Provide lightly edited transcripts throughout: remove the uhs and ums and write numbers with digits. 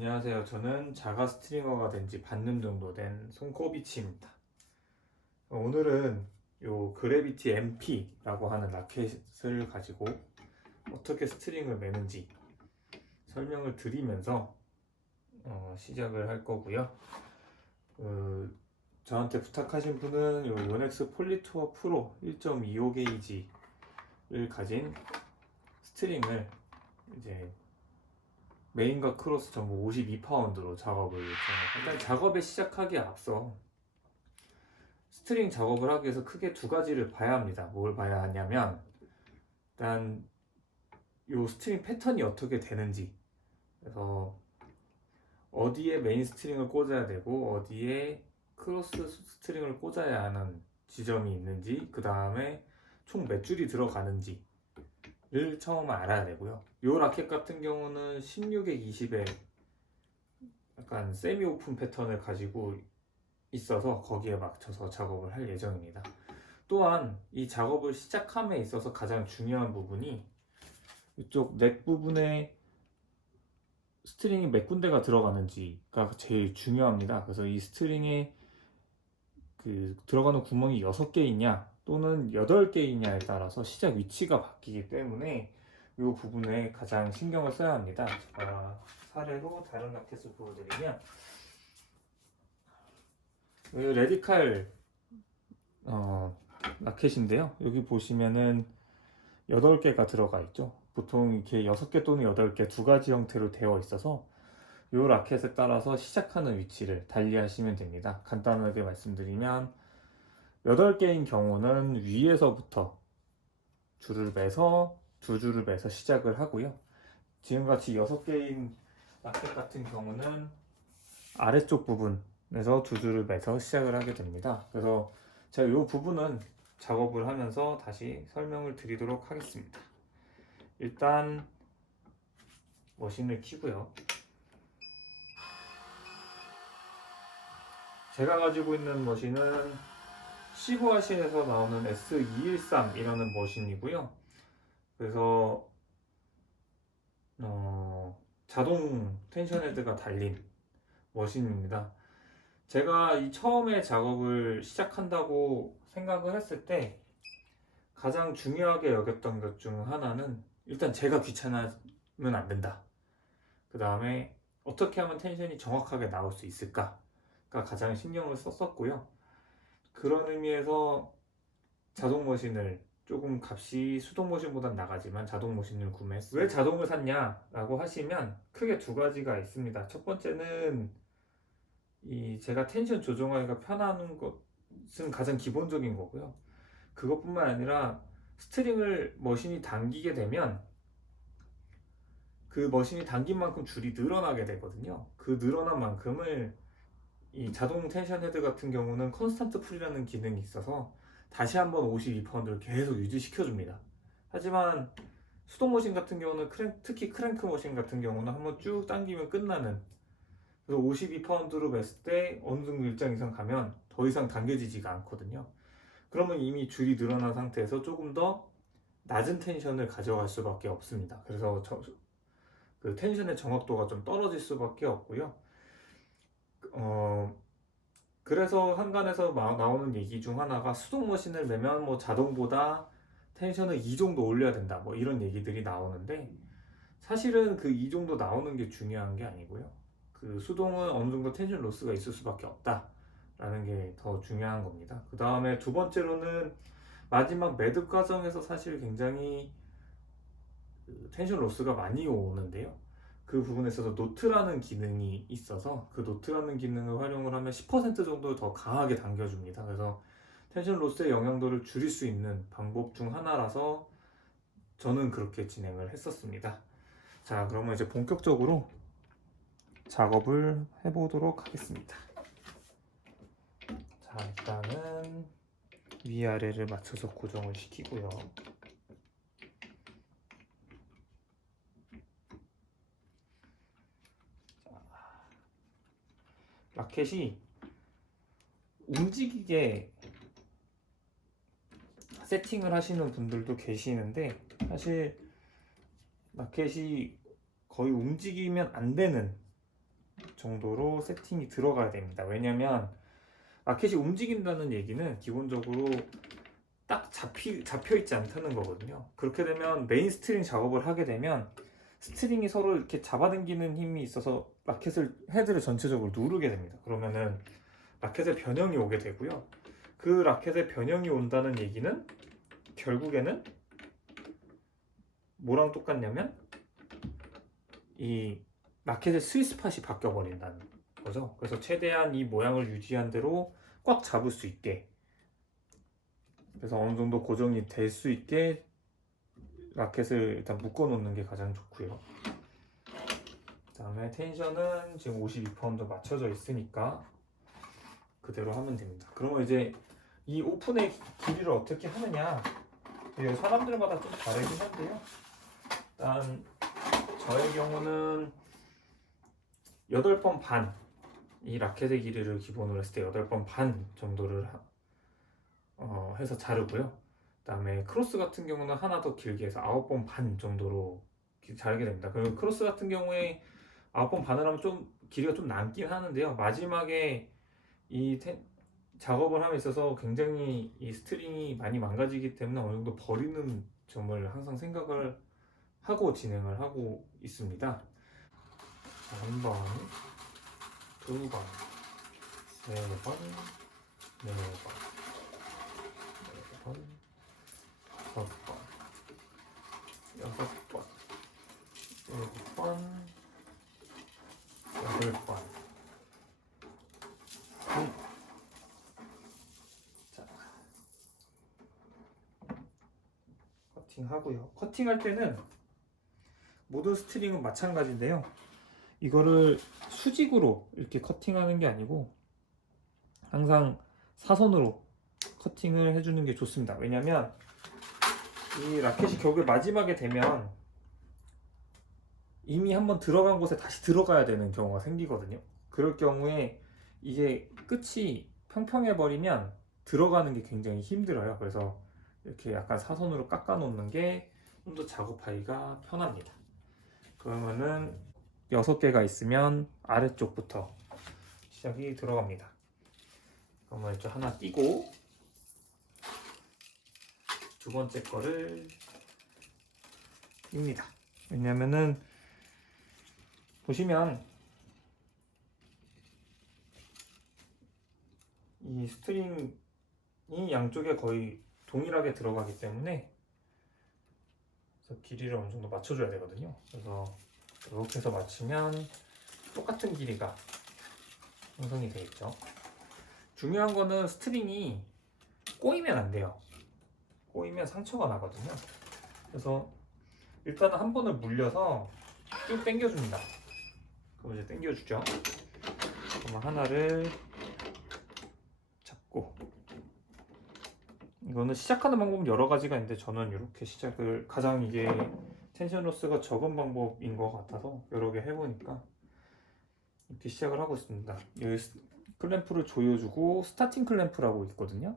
안녕하세요. 저는 자가 스트리머가 된 지 반년 정도 된 손코비치입니다. 오늘은 요 그래비티 MP라고 하는 라켓을 가지고 어떻게 스트링을 매는지 설명을 드리면서 시작을 할 거고요. 저한테 부탁하신 분은 요 요넥스 폴리투어 프로 1.25 게이지를 가진 스트링을 이제 메인과 크로스 전부 52파운드로 작업을 일단 작업에 시작하기에 앞서 스트링 작업을 하기 위해서 크게 두 가지를 봐야 합니다. 뭘 봐야 하냐면 일단 요 스트링 패턴이 어떻게 되는지, 그래서 어디에 메인 스트링을 꽂아야 되고 어디에 크로스 스트링을 꽂아야 하는 지점이 있는지, 그 다음에 총 몇 줄이 들어가는지를 처음 알아야 되고요. 요 라켓 같은 경우는 16에 20에 약간 세미 오픈 패턴을 가지고 있어서 거기에 맞춰서 작업을 할 예정입니다. 또한 이 작업을 시작함에 있어서 가장 중요한 부분이 이쪽 넥 부분에 스트링이 몇 군데가 들어가는지가 제일 중요합니다. 그래서 이 스트링에 그 들어가는 구멍이 6개이냐 또는 8개이냐에 따라서 시작 위치가 바뀌기 때문에 이 부분에 가장 신경을 써야 합니다. 제가 사례로 다른 라켓을 보여드리면 레디칼 라켓인데요. 여기 보시면은 8개가 들어가 있죠. 보통 이렇게 6개 또는 8개 두 가지 형태로 되어 있어서 이 라켓에 따라서 시작하는 위치를 달리하시면 됩니다. 간단하게 말씀드리면 8개인 경우는 위에서부터 줄을 매서 두 줄을 매서 시작을 하고요. 지금같이 6개인 라켓 같은 경우는 아래쪽 부분에서 두 줄을 매서 시작을 하게 됩니다. 그래서 제가 이 부분은 작업을 하면서 다시 설명을 드리도록 하겠습니다. 일단 머신을 켜고요. 제가 가지고 있는 머신은 시보아시에서 나오는 S213이라는 머신이고요. 그래서 자동 텐션 헤드가 달린 머신입니다. 제가 이 처음에 작업을 시작한다고 생각을 했을 때 가장 중요하게 여겼던 것 중 하나는 일단 제가 귀찮으면 안 된다. 그 다음에 어떻게 하면 텐션이 정확하게 나올 수 있을까가 가장 신경을 썼었고요. 그런 의미에서 자동 머신을 조금 값이 수동 머신보다 나가지만 자동 머신을 구매했어요. 왜 자동을 샀냐라고 하시면 크게 두 가지가 있습니다. 첫 번째는 이 제가 텐션 조정하기가 편한 것은 가장 기본적인 거고요. 그것뿐만 아니라 스트링을 머신이 당기게 되면 그 머신이 당긴 만큼 줄이 늘어나게 되거든요. 그 늘어난 만큼을 이 자동 텐션 헤드 같은 경우는 컨스탄트 풀이라는 기능이 있어서 다시 한번 52파운드를 계속 유지시켜 줍니다. 하지만 수동 머신 같은 경우는 특히 크랭크 머신 같은 경우는 한번 쭉 당기면 끝나는, 그래서 52파운드로 맸을 때 어느 정도 일정 이상 가면 더 이상 당겨지지가 않거든요. 그러면 이미 줄이 늘어난 상태에서 조금 더 낮은 텐션을 가져갈 수밖에 없습니다. 그래서 그 텐션의 정확도가 좀 떨어질 수밖에 없고요. 그래서 한간에서 나오는 얘기 중 하나가 수동 머신을 매면 뭐 자동보다 텐션을 2 정도 올려야 된다, 뭐 이런 얘기들이 나오는데 사실은 그 2 정도 나오는 게 중요한 게 아니고요. 그 수동은 어느 정도 텐션 로스가 있을 수밖에 없다라는 게 더 중요한 겁니다. 그 다음에 두 번째로는 마지막 매듭 과정에서 사실 굉장히 그 텐션 로스가 많이 오는데요. 그 부분에 있어서 노트라는 기능이 있어서 그 노트라는 기능을 활용을 하면 10% 정도 더 강하게 당겨줍니다. 그래서 텐션 로스의 영향도를 줄일 수 있는 방법 중 하나라서 저는 그렇게 진행을 했었습니다. 자, 그러면 이제 본격적으로 작업을 해보도록 하겠습니다. 자, 일단은 위아래를 맞춰서 고정을 시키고요. 라켓이 움직이게 세팅을 하시는 분들도 계시는데 사실 라켓이 거의 움직이면 안 되는 정도로 세팅이 들어가야 됩니다. 왜냐면 라켓이 움직인다는 얘기는 기본적으로 딱 잡혀있지 않다는 거거든요. 그렇게 되면 메인 스트링 작업을 하게 되면 스트링이 서로 이렇게 잡아당기는 힘이 있어서 헤드를 전체적으로 누르게 됩니다. 그러면은 라켓에 변형이 오게 되고요. 그 라켓에 변형이 온다는 얘기는 결국에는 뭐랑 똑같냐면 이 라켓의 스윗스팟이 바뀌어 버린다는 거죠. 그래서 최대한 이 모양을 유지한 대로 꽉 잡을 수 있게, 그래서 어느 정도 고정이 될 수 있게 라켓을 일단 묶어 놓는 게 가장 좋고요. 그 다음에 텐션은 지금 52파운드 맞춰져 있으니까 그대로 하면 됩니다. 그러면 이제 이 오픈의 길이를 어떻게 하느냐, 사람들마다 좀 다르긴 한데요. 일단 저의 경우는 8번 반, 이 라켓의 길이를 기본으로 했을 때 8번 반 정도를 해서 자르고요. 그 다음에 크로스 같은 경우는 하나 더 길게 해서 9번 반 정도로 자르게 됩니다. 그리고 크로스 같은 경우에 9번 반을 하면 좀 길이가 좀 남긴 하는데요. 마지막에 작업을 함에 있어서 굉장히 이 스트링이 많이 망가지기 때문에 어느 정도 버리는 점을 항상 생각을 하고 진행을 하고 있습니다. 한 번, 두 번, 세 번, 네 번, 네 번, 다섯 번, 여섯 번, 일곱 번, 여덟 번. 자, 커팅하고요. 커팅할 때는 모든 스트링은 마찬가지인데요. 이거를 수직으로 이렇게 커팅하는 게 아니고 항상 사선으로 커팅을 해주는 게 좋습니다. 왜냐면 이 라켓이 결국에 마지막에 되면 이미 한번 들어간 곳에 다시 들어가야 되는 경우가 생기거든요. 그럴 경우에 이게 끝이 평평해 버리면 들어가는 게 굉장히 힘들어요. 그래서 이렇게 약간 사선으로 깎아 놓는 게 좀 더 작업하기가 편합니다. 그러면은 6개가 있으면 아래쪽부터 시작이 들어갑니다. 그러면 이쪽 하나 띄고 두 번째 거를 띄웁니다. 왜냐면은 보시면 이 스트링이 양쪽에 거의 동일하게 들어가기 때문에 그래서 길이를 어느 정도 맞춰줘야 되거든요. 그래서 이렇게 해서 맞추면 똑같은 길이가 형성이 되어 있죠. 중요한 거는 스트링이 꼬이면 안 돼요. 꼬이면 상처가 나거든요. 그래서 일단은 한 번을 물려서 쭉 당겨줍니다. 그럼 이제 당겨주죠. 그러면 하나를 잡고, 이거는 시작하는 방법은 여러 가지가 있는데 저는 이렇게 시작을, 가장 이게 텐션 로스가 적은 방법인 것 같아서 여러 개 해보니까 이렇게 시작을 하고 있습니다. 여기 클램프를 조여주고 스타팅 클램프라고 있거든요.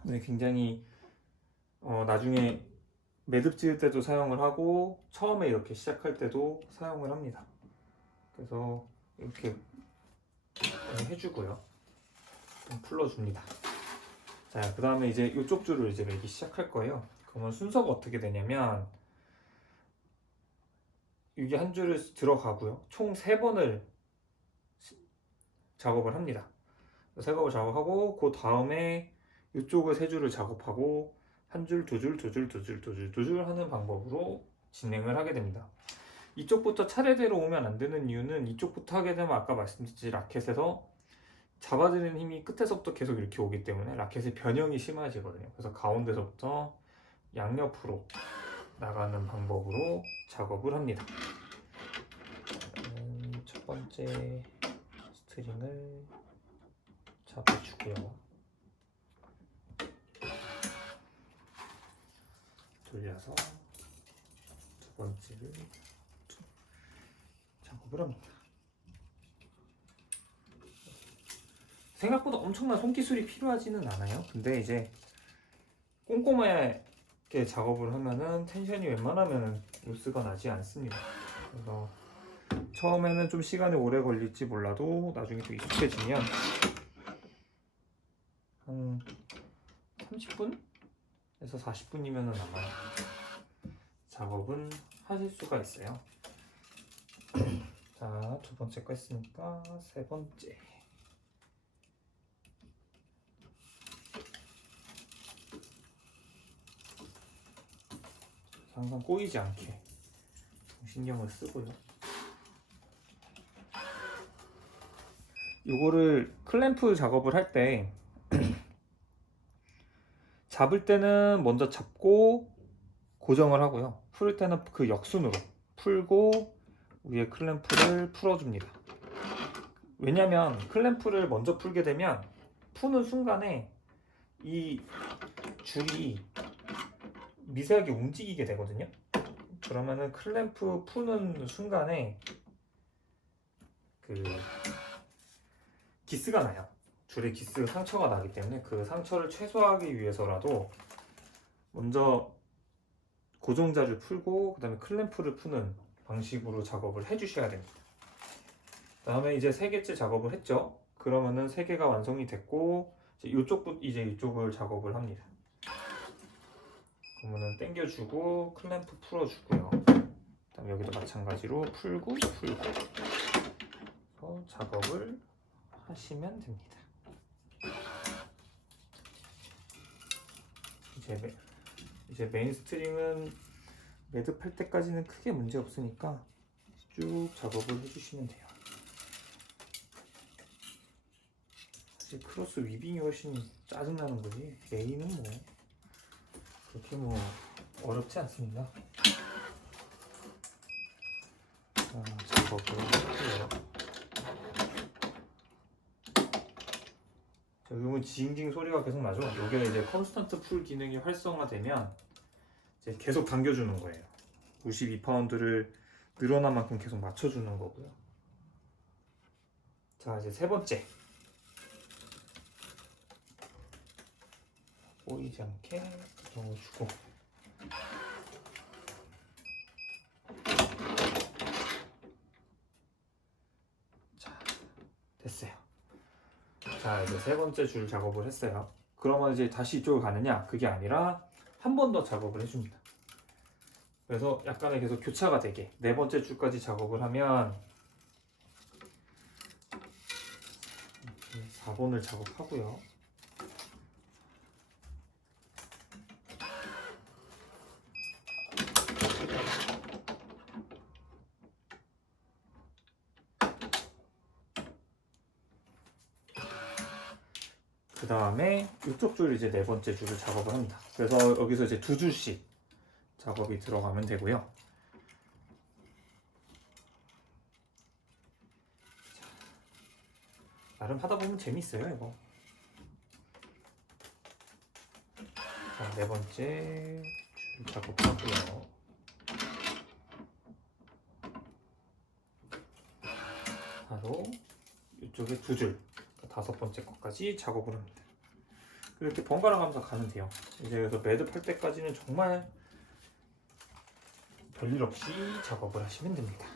근데 굉장히 나중에 매듭 지을 때도 사용을 하고 처음에 이렇게 시작할 때도 사용을 합니다. 그래서 이렇게 해주고요. 좀 풀어줍니다. 자, 그 다음에 이제 이쪽 줄을 이제 매기 시작할 거예요. 그러면 순서가 어떻게 되냐면 이게 한 줄을 들어가고요. 총 3번을 작업을 합니다. 3번을 작업하고 그 다음에 이쪽을 3줄을 작업하고 한 줄, 두 줄, 두 줄, 두 줄, 두 줄, 두 줄 하는 방법으로 진행을 하게 됩니다. 이쪽부터 차례대로 오면 안 되는 이유는 이쪽부터 하게 되면 아까 말씀드렸듯이 라켓에서 잡아주는 힘이 끝에서부터 계속 이렇게 오기 때문에 라켓의 변형이 심해지거든요. 그래서 가운데서부터 양옆으로 나가는 방법으로 작업을 합니다. 첫 번째 스트링을 잡아주고요. 돌려서 두 번째를 작업을 합니다. 생각보다 엄청난 손기술이 필요하지는 않아요. 근데 이제 꼼꼼하게 작업을 하면은 텐션이 웬만하면은 로스가 나지 않습니다. 그래서 처음에는 좀 시간이 오래 걸릴지 몰라도 나중에 좀 익숙해지면 한 30분에서 40분이면 아마 작업은 하실 수가 있어요. 자, 두 번째 거 했으니까 세 번째. 항상 꼬이지 않게 신경을 쓰고요. 요거를 클램프 작업을 할 때 잡을 때는 먼저 잡고 고정을 하고요. 풀 때는 그 역순으로 풀고 위에 클램프를 풀어줍니다. 왜냐면 클램프를 먼저 풀게 되면 푸는 순간에 이 줄이 미세하게 움직이게 되거든요. 그러면은 클램프 푸는 순간에 그 기스가 나요. 줄에 기스 상처가 나기 때문에 그 상처를 최소화하기 위해서라도 먼저 고정자를 풀고 그 다음에 클램프를 푸는 방식으로 작업을 해주셔야 됩니다. 그 다음에 이제 세 개째 작업을 했죠. 그러면은 세 개가 완성이 됐고 이제 이쪽을 작업을 합니다. 그러면은 당겨주고 클램프 풀어주고요. 그다음에 여기도 마찬가지로 풀고 작업을 하시면 됩니다. 이제 메인 스트링은 매듭할 때까지는 크게 문제 없으니까 쭉 작업을 해주시면 돼요. 사실 크로스 위빙이 훨씬 짜증나는 거지 메인은 뭐 그렇게 뭐 어렵지 않습니다. 자, 작업을 해요. 자, 그러면 징징 소리가 계속 나죠. 이게 이제 컨스턴트 풀 기능이 활성화되면 이제 계속 당겨주는 거예요. 52파운드를 늘어난 만큼 계속 맞춰주는 거고요. 자, 이제 세 번째. 보이지 않게 넣어주고. 자, 됐어요. 자, 이제 세 번째 줄 작업을 했어요. 그러면 이제 다시 이쪽으로 가느냐? 그게 아니라 한 번 더 작업을 해줍니다. 그래서 약간의 계속 교차가 되게 네 번째 줄까지 작업을 하면 4번을 작업하고요. 그 다음에 이쪽 줄 이제 네 번째 줄을 작업을 합니다. 그래서 여기서 이제 두 줄씩 작업이 들어가면 되고요. 나름 하다 보면 재밌어요, 이거. 자, 네 번째 줄 작업하고요. 바로 이쪽에 두 줄, 다섯 번째 것까지 작업을 합니다. 이렇게 번갈아 가면서 가면 돼요. 이제 그래서 매듭할 때까지는 정말 별일 없이 작업을 하시면 됩니다.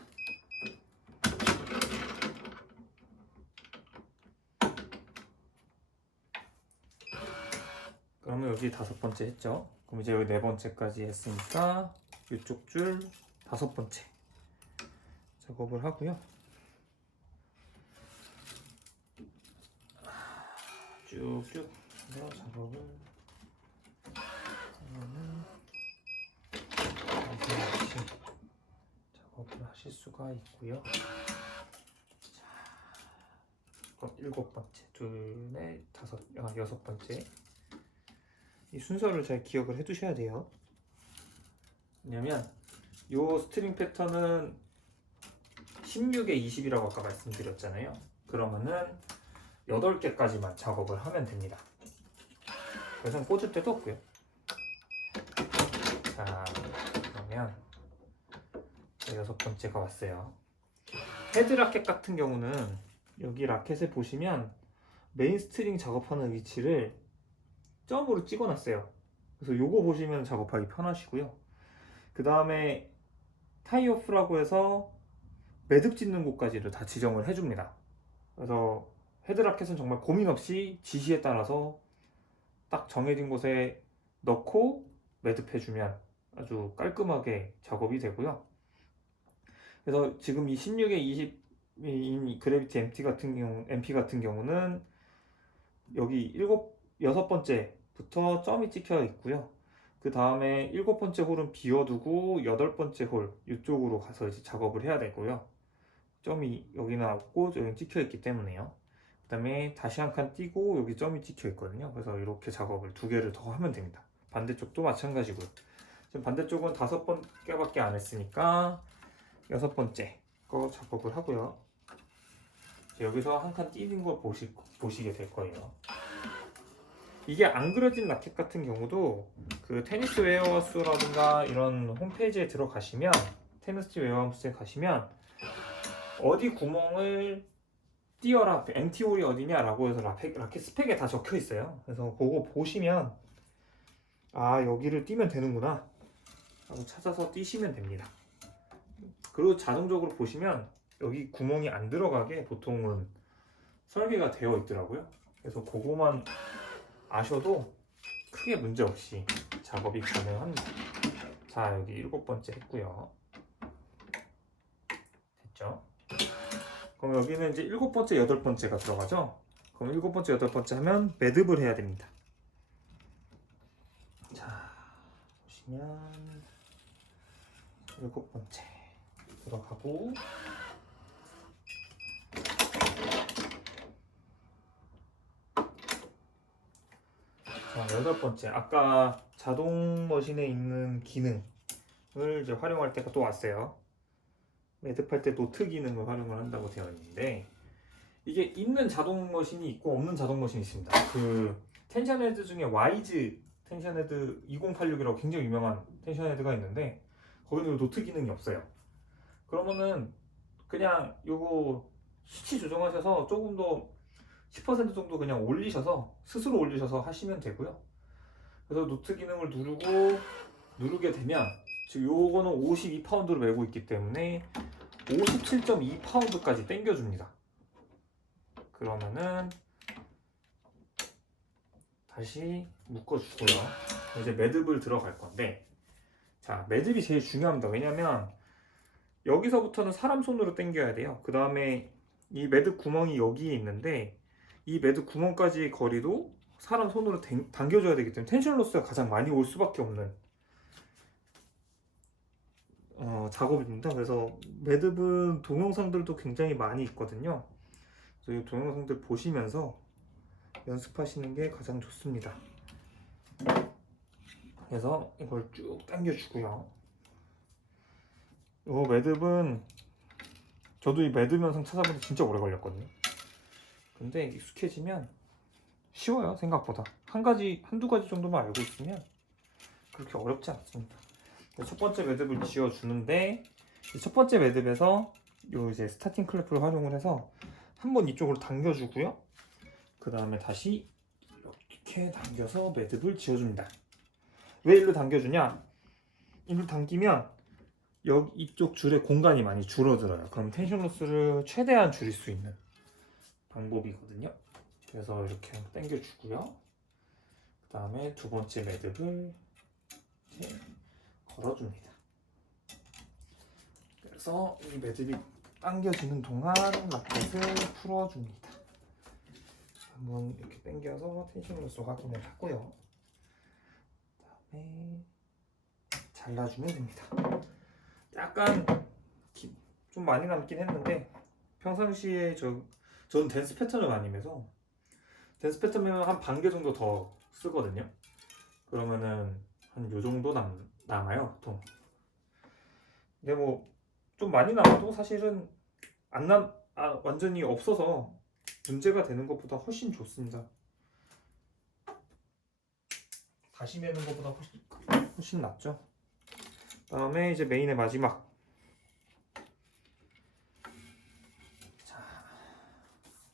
그러면 여기 다섯 번째 했죠. 그럼 이제 여기 네 번째까지 했으니까 이쪽 줄 다섯 번째 작업을 하고요. 쭉쭉 해서 작업을 하면은 작업을 하실 수가 있고요. 자, 일곱 번째, 둘, 넷, 다섯, 여섯 번째. 이 순서를 잘 기억을 해 두셔야 돼요. 왜냐면 이 스트링 패턴은 16에 20이라고 아까 말씀드렸잖아요. 그러면은 8개까지만 작업을 하면 됩니다. 그래서 꽂을 데도 없고요. 자, 그러면 여섯 번째가 왔어요. 헤드 라켓 같은 경우는 여기 라켓에 보시면 메인 스트링 작업하는 위치를 점으로 찍어놨어요. 그래서 요거 보시면 작업하기 편하시고요. 그 다음에 타이오프라고 해서 매듭 짓는 곳까지를 다 지정을 해줍니다. 그래서 헤드라켓은 정말 고민 없이 지시에 따라서 딱 정해진 곳에 넣고 매듭해주면 아주 깔끔하게 작업이 되고요. 그래서 지금 이 16에 20인 그래비티 MP 같은 경우는 여기 6번째부터 점이 찍혀 있고요. 그 다음에 7번째 홀은 비워두고 8번째 홀 이쪽으로 가서 이제 작업을 해야 되고요. 점이 여기는 없고 여기 찍혀 있기 때문에요. 그 다음에 다시 한 칸 띄고 여기 점이 찍혀 있거든요. 그래서 이렇게 작업을 2개를 더 하면 됩니다. 반대쪽도 마찬가지고요. 지금 반대쪽은 5번째밖에 안 했으니까 6번째 거 작업을 하고요. 여기서 한 칸 띄는 걸 보시게 될 거예요. 이게 안 그려진 라켓 같은 경우도 그 테니스 웨어하우스라든가 이런 홈페이지에 들어가시면 테니스 웨어하우스에 가시면 어디 구멍을 띄어라, MT 홀이 어디냐라고 해서 라켓 스펙에 다 적혀 있어요. 그래서 그거 보시면 아 여기를 띄면 되는구나 하고 찾아서 띄시면 됩니다. 그리고 자동적으로 보시면 여기 구멍이 안 들어가게 보통은 설계가 되어 있더라고요. 그래서 그거만 아셔도 크게 문제 없이 작업이 가능합니다. 자, 여기 7번째 했고요. 됐죠? 그럼 여기는 이제 7번째, 8번째가 들어가죠? 그럼 7번째, 8번째 하면 매듭을 해야 됩니다. 자, 보시면 7번째 들어가고 자, 8번째 아까 자동 머신에 있는 기능을 이제 활용할 때가 또 왔어요. 매듭할 때 노트 기능을 활용을 한다고 되어 있는데 이게 있는 자동 머신이 있고 없는 자동 머신이 있습니다. 그 텐션 헤드 중에 와이즈 텐션 헤드 2086이라고 굉장히 유명한 텐션 헤드가 있는데 거기는 노트 기능이 없어요. 그러면은 그냥 요거 수치 조정하셔서 조금 더 10% 정도 그냥 올리셔서 스스로 올리셔서 하시면 되고요. 그래서 노트 기능을 누르게 되면 지금 요거는 52파운드로 메고 있기 때문에 57.2파운드까지 당겨줍니다. 그러면은 다시 묶어주고요. 이제 매듭을 들어갈 건데 자 매듭이 제일 중요합니다. 왜냐면 여기서부터는 사람 손으로 당겨야 돼요. 그 다음에 이 매듭 구멍이 여기에 있는데 이 매듭 구멍까지 거리도 사람 손으로 당겨줘야 되기 때문에 텐션 로스가 가장 많이 올 수밖에 없는 작업입니다. 그래서 매듭은 동영상들도 굉장히 많이 있거든요. 그래서 이 동영상들 보시면서 연습하시는 게 가장 좋습니다. 그래서 이걸 쭉 당겨주고요. 이 매듭은 저도 이 매듭 영상 찾아보는데 진짜 오래 걸렸거든요. 근데 익숙해지면 쉬워요. 생각보다 한두 가지 정도만 알고 있으면 그렇게 어렵지 않습니다. 첫 번째 매듭을 지어주는데 첫 번째 매듭에서 요 이제 스타팅 클래프를 활용을 해서 한번 이쪽으로 당겨주고요. 그 다음에 다시 이렇게 당겨서 매듭을 지어줍니다. 왜 일로 당겨주냐? 일로 당기면 여기 이쪽 줄에 공간이 많이 줄어들어요. 그럼 텐션 로스를 최대한 줄일 수 있는 방법이거든요. 그래서 이렇게 당겨주고요. 그 다음에 두 번째 매듭을 이렇게 걸어줍니다. 그래서 이 매듭이 당겨지는 동안 라켓을 풀어줍니다. 한번 이렇게 당겨서 텐션 로스 확인을 하고요. 그 다음에 잘라주면 됩니다. 약간 좀 많이 남긴 했는데 평상시에 저는 댄스 패턴을 많이 매서 댄스 패턴이면 한 반 개 정도 더 쓰거든요. 그러면은 한 요 정도 남아요 보통. 근데 뭐 좀 많이 남아도 사실은 완전히 없어서 문제가 되는 것보다 훨씬 좋습니다. 다시 매는 것보다 훨씬 낫죠. 다음에 이제 메인의 마지막. 자,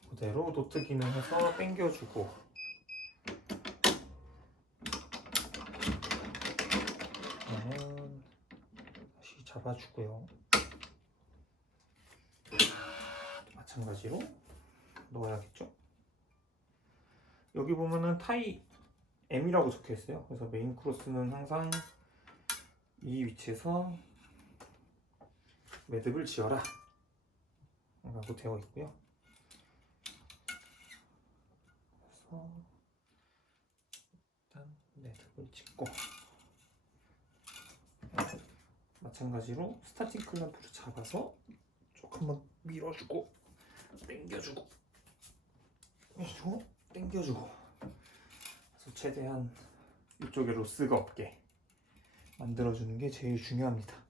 그대로 노트 기능해서 당겨주고 그러면 다시 잡아주고요. 마찬가지로 넣어야겠죠. 여기 보면은 타이 M이라고 적혀 있어요. 그래서 메인 크로스는 항상 이 위치에서 매듭을 지어라 라고 되어 있고요. 그래서 일단 매듭을 짓고, 마찬가지로 스타팅 클램프를 잡아서 쭉 한번 밀어주고 당겨주고 당겨주고, 그래서 최대한 이쪽에 로스가 없게 만들어주는 게 제일 중요합니다.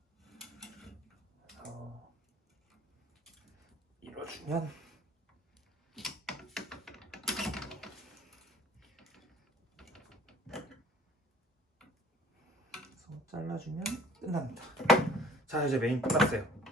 밀어주면 잘라주면 끝납니다. 자, 이제 메인 끝났어요.